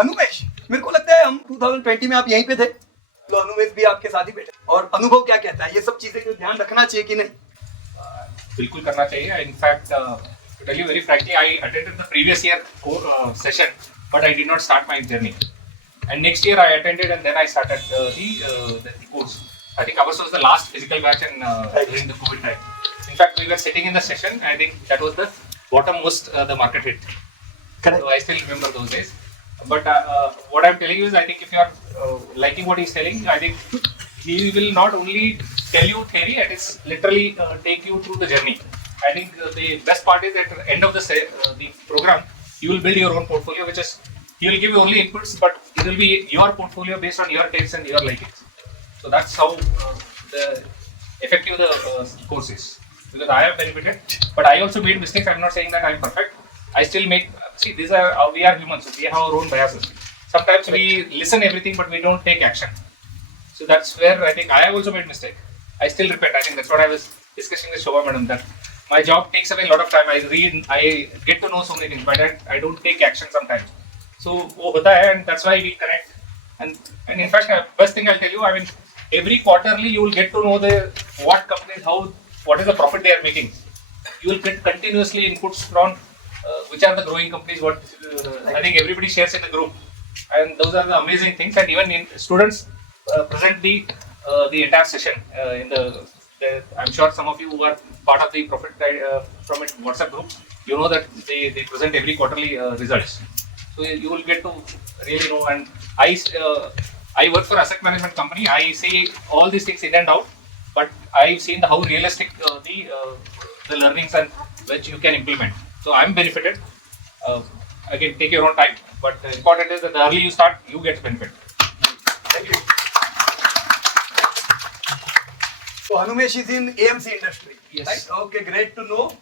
अनुमेश, मेरे को लगता है हम 2020 में आप यहीं पे थे, तो अनुमेश भी आपके साथ ही बैठे। और अनुभव क्या कहता है, ये सब चीजें जो ध्यान रखना चाहिए कि नहीं? बिल्कुल करना चाहिए. In fact to tell you very frankly, I attended the previous year session, but I did not start my journey. And next year I attended, and then I started the course. I think ours was the last physical batch during the COVID time. In fact, we were sitting in the session. I think that was the bottommost the market hit. Correct. So I still remember those days. But what I'm telling you is, I think if you are liking what he's telling, I think he will not only tell you theory, it is literally take you through the journey. I think the best part is at the end of the program, you will build your own portfolio, which is he will give you only inputs, but it will be your portfolio based on your tastes and your likings. So that's how the effective the course is. Because I have benefited, but I also made mistakes. I'm not saying that I'm perfect. I still make. See, these are we are humans. We have our own biases. Sometimes we listen everything, but we don't take action. So that's where I think I have also made mistake. I still repent. I think that's what I was discussing with Shobha Madam, that my job takes away a lot of time. I read, I get to know so many things, but I don't take action sometimes. So wo hota hai, and that's why we connect. And in fact, best thing I'll tell you, I mean, every quarterly you will get to know what companies, what is the profit they are making. You will get continuously inputs from which are the growing companies. What I think everybody shares in the group, and those are the amazing things. And even in students present the entire session in the. I'm sure some of you who are part of the Profit from it WhatsApp group, you know that they present every quarterly results. So you will get to really know. And I work for asset management company. I see all these things in and out, but I've seen how realistic the learnings and which you can implement. So I'm benefited. Again, take your own time, but the important is that the early you start, you get benefit. Thank you. So Hanumesh is in AMC industry, Yes. right? Okay, great to know.